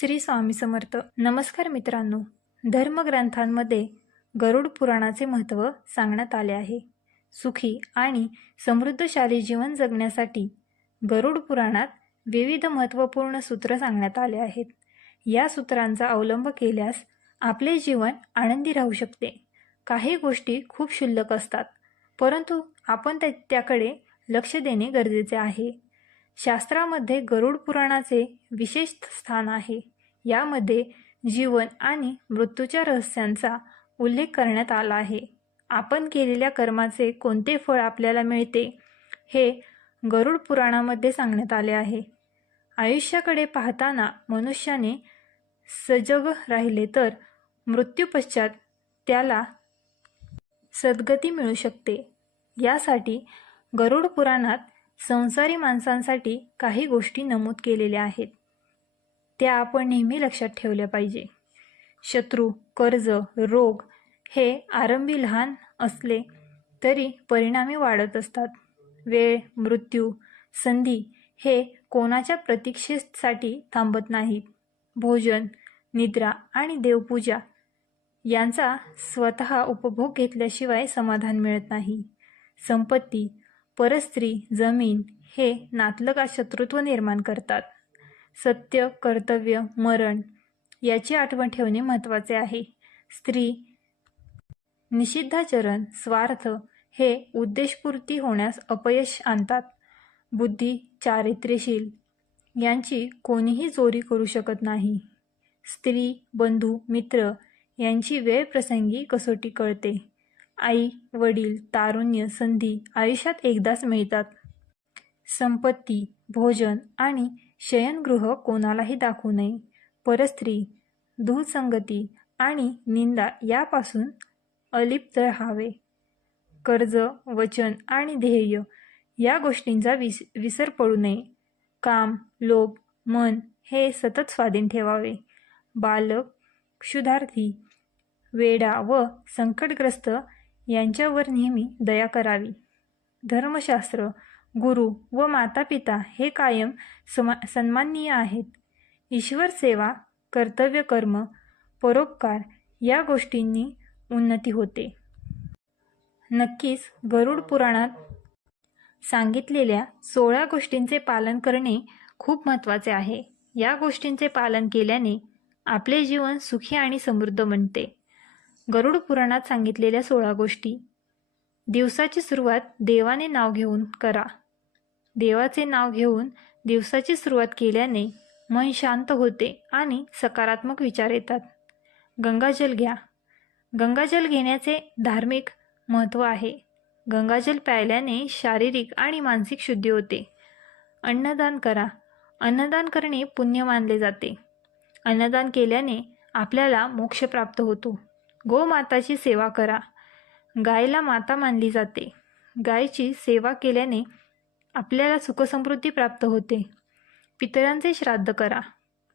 श्री स्वामी समर्थ. नमस्कार मित्रांनो. धर्मग्रंथांमध्ये गरुड पुराणाचे महत्त्व सांगण्यात आले आहे. सुखी आणि समृद्धशाली जीवन जगण्यासाठी गरुड पुराणात विविध महत्त्वपूर्ण सूत्र सांगण्यात आले आहेत. या सूत्रांचा अवलंब केल्यास आपले जीवन आनंदी राहू शकते. काही गोष्टी खूप क्षुल्लक असतात परंतु आपण त्या त्याकडे लक्ष देणे गरजेचे आहे. शास्त्रामध्ये गरुड पुराणाचे विशेष स्थान आहे. यामध्ये जीवन आणि मृत्यूच्या रहस्यांचा उल्लेख करण्यात आला आहे. आपण केलेल्या कर्माचे कोणते फळ आपल्याला मिळते हे गरुड पुराणामध्ये सांगण्यात आले आहे. आयुष्याकडे पाहताना मनुष्याने सजग राहिले तर मृत्यूपश्चात त्याला सद्गती मिळू शकते. यासाठी गरुड पुराणात संसारी माणसांसाठी काही गोष्टी नमूद केलेल्या आहेत. त्या आपण नेहमी लक्षात ठेवल्या पाहिजे. शत्रू कर्ज रोग हे आरंभी लहान असले तरी परिणामी वाढत असतात. वेळ मृत्यू संधी हे कोणाच्या प्रतीक्षेसाठी थांबत नाहीत. भोजन निद्रा आणि देवपूजा यांचा स्वतः उपभोग घेतल्याशिवाय समाधान मिळत नाही. संपत्ती परस्त्री जमीन हे नातलगा शत्रुत्व निर्माण करतात. सत्य कर्तव्य मरण याची आठवण ठेवणे महत्त्वाचे आहे. स्त्री निषिद्धाचरण स्वार्थ हे उद्देशपूर्ती होण्यास अपयश आणतात. बुद्धी चारित्र्यशील यांची कोणीही चोरी करू शकत नाही. स्त्री बंधू मित्र यांची वेळ प्रसंगी कसोटी कळते. आई वडील तारुण्य संधी आयुष्यात एकदाच मिळतात. संपत्ती भोजन आणि शयनगृह कोणालाही दाखवू नये. परस्त्री दुसंगती आणि निंदा यापासून अलिप्त राहावे. कर्ज वचन आणि ध्येय या गोष्टींचा विस विसर पडू नये. काम लोभ मन हे सतत स्वाधीन ठेवावे. बालक क्षुधार्थी वेडा व संकटग्रस्त यांच्यावर नेहमी दया करावी. धर्मशास्त्र गुरु व माता पिता हे कायम समा सन्माननीय आहेत. ईश्वर सेवा कर्तव्य कर्म परोपकार या गोष्टींनी उन्नती होते. नक्कीच गरुड पुराणात सांगितलेल्या सोळा गोष्टींचे पालन करणे खूप महत्त्वाचे आहे. या गोष्टींचे पालन केल्याने आपले जीवन सुखी आणि समृद्ध बनते. गरुड पुराणात सांगितलेल्या सोळा गोष्टी. दिवसाची सुरुवात देवाने नाव घेऊन करा. देवाचे नाव घेऊन दिवसाची सुरुवात केल्याने मन शांत होते आणि सकारात्मक विचार येतात. गंगाजल घ्या. गंगाजल घेण्याचे धार्मिक महत्त्व आहे. गंगाजल प्यायल्याने शारीरिक आणि मानसिक शुद्धी होते. अन्नदान करा. अन्नदान करणे पुण्य मानले जाते. अन्नदान केल्याने आपल्याला मोक्ष प्राप्त होतो. गोमाताची सेवा करा. गायला माता मानली जाते. गायची सेवा केल्याने आपल्याला सुखसमृद्धी प्राप्त होते. पितरांचे श्राद्ध करा.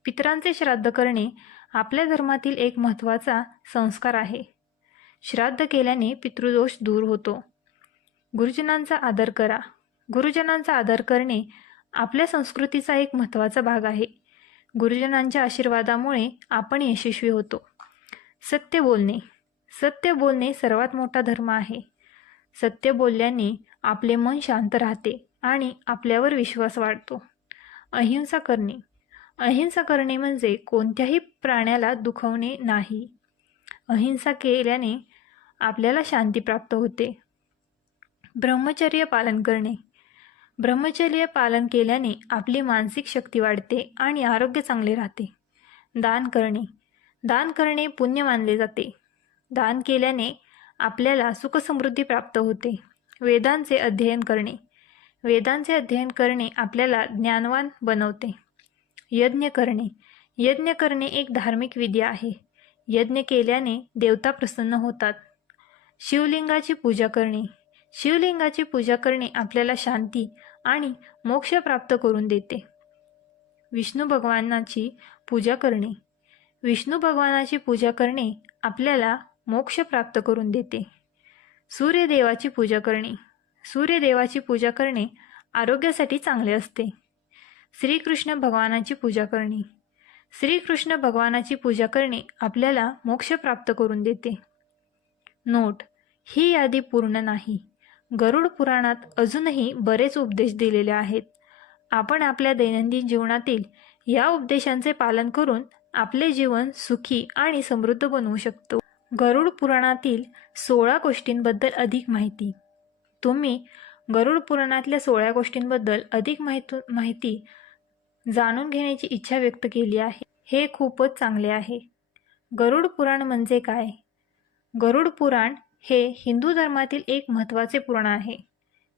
पितरांचे श्राद्ध करणे आपल्या धर्मातील एक महत्त्वाचा संस्कार आहे. श्राद्ध केल्याने पितृदोष दूर होतो. गुरुजनांचा आदर करा. गुरुजनांचा आदर करणे आपल्या संस्कृतीचा एक महत्त्वाचा भाग आहे. गुरुजनांच्या आशीर्वादामुळे आपण यशस्वी होतो. सत्य बोलणे. सत्य बोलणे सर्वात मोठा धर्म आहे. सत्य बोलल्याने आपले मन शांत राहते आणि आपल्यावर विश्वास वाढतो. अहिंसा करणे. अहिंसा करणे म्हणजे कोणत्याही प्राण्याला दुखवणे नाही. अहिंसा केल्याने आपल्याला शांती प्राप्त होते. ब्रह्मचर्य पालन करणे. ब्रह्मचर्य पालन केल्याने आपली मानसिक शक्ती वाढते आणि आरोग्य चांगले राहते. दान करणे. दान करणे पुण्य मानले जाते. दान केल्याने आपल्याला सुखसमृद्धी प्राप्त होते. वेदांचे अध्ययन करणे. वेदांचे अध्ययन करणे आपल्याला ज्ञानवान बनवते. यज्ञ करणे. यज्ञ करणे एक धार्मिक विधी आहे. यज्ञ केल्याने देवता प्रसन्न होतात. शिवलिंगाची पूजा करणे. शिवलिंगाची पूजा करणे आपल्याला शांती आणि मोक्ष प्राप्त करून देते. विष्णू भगवानाची पूजा करणे. विष्णू भगवानाची पूजा करणे आपल्याला मोक्ष प्राप्त करून देते. सूर्यदेवाची पूजा करणे. सूर्यदेवाची पूजा करणे आरोग्यासाठी चांगले असते. श्रीकृष्ण भगवानाची पूजा करणे. श्रीकृष्ण भगवानाची पूजा करणे आपल्याला मोक्ष प्राप्त करून देते. नोट. ही यादी पूर्ण नाही. गरुड पुराणात अजूनही बरेच उपदेश दिलेले आहेत. आपण आपल्या दैनंदिन जीवनातील या उपदेशांचे पालन करून आपले जीवन सुखी आणि समृद्ध बनवू शकतो. गरुड पुराणातील सोळा गोष्टींबद्दल अधिक माहिती. तुम्ही गरुड पुराणातल्या सोळा गोष्टींबद्दल अधिक माहिती माहिती जाणून घेण्याची इच्छा व्यक्त केली आहे. हे खूपच चांगले आहे. गरुड पुराण म्हणजे काय? गरुड पुराण हे हिंदू धर्मातील एक महत्त्वाचे पुराण आहे.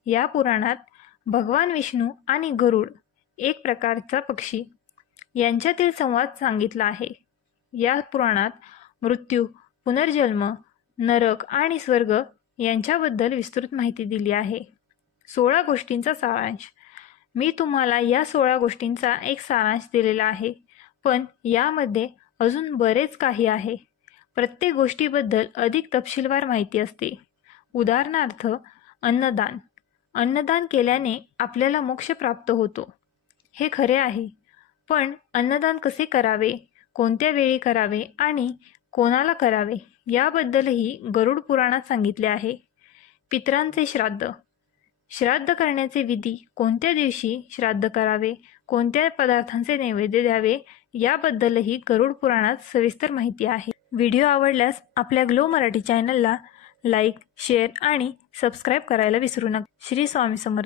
या पुराणात भगवान विष्णू आणि गरुड एक प्रकारचा पक्षी यांच्यातील संवाद सांगितला आहे. या पुराणात मृत्यू पुनर्जन्म नरक आणि स्वर्ग यांच्याबद्दल विस्तृत माहिती दिली आहे. सोळा गोष्टींचा सारांश. मी तुम्हाला या सोळा गोष्टींचा एक सारांश दिलेला आहे पण यामध्ये अजून बरेच काही आहे. प्रत्येक गोष्टीबद्दल अधिक तपशीलवार माहिती असते. उदाहरणार्थ अन्नदान. अन्नदान केल्याने आपल्याला मोक्ष प्राप्त होतो. हे खरे आहे. पण अन्नदान कसे करावे? कोणत्या वेळी करावे? आणि कोणाला करावे? याबद्दलही गरुड पुराणात सांगितले आहे. पितरांचे श्राद्ध. श्राद्ध करण्याचे विधी कोणत्या दिवशी श्राद्ध करावे? कोणत्या पदार्थांचे नैवेद्य द्यावे? याबद्दलही गरुड पुराणात सविस्तर माहिती आहे. व्हिडिओ आवडल्यास आपल्या ग्लो मराठी चॅनलला लाईक शेअर आणि सबस्क्राईब करायला विसरू नका. श्री स्वामी समर्थ.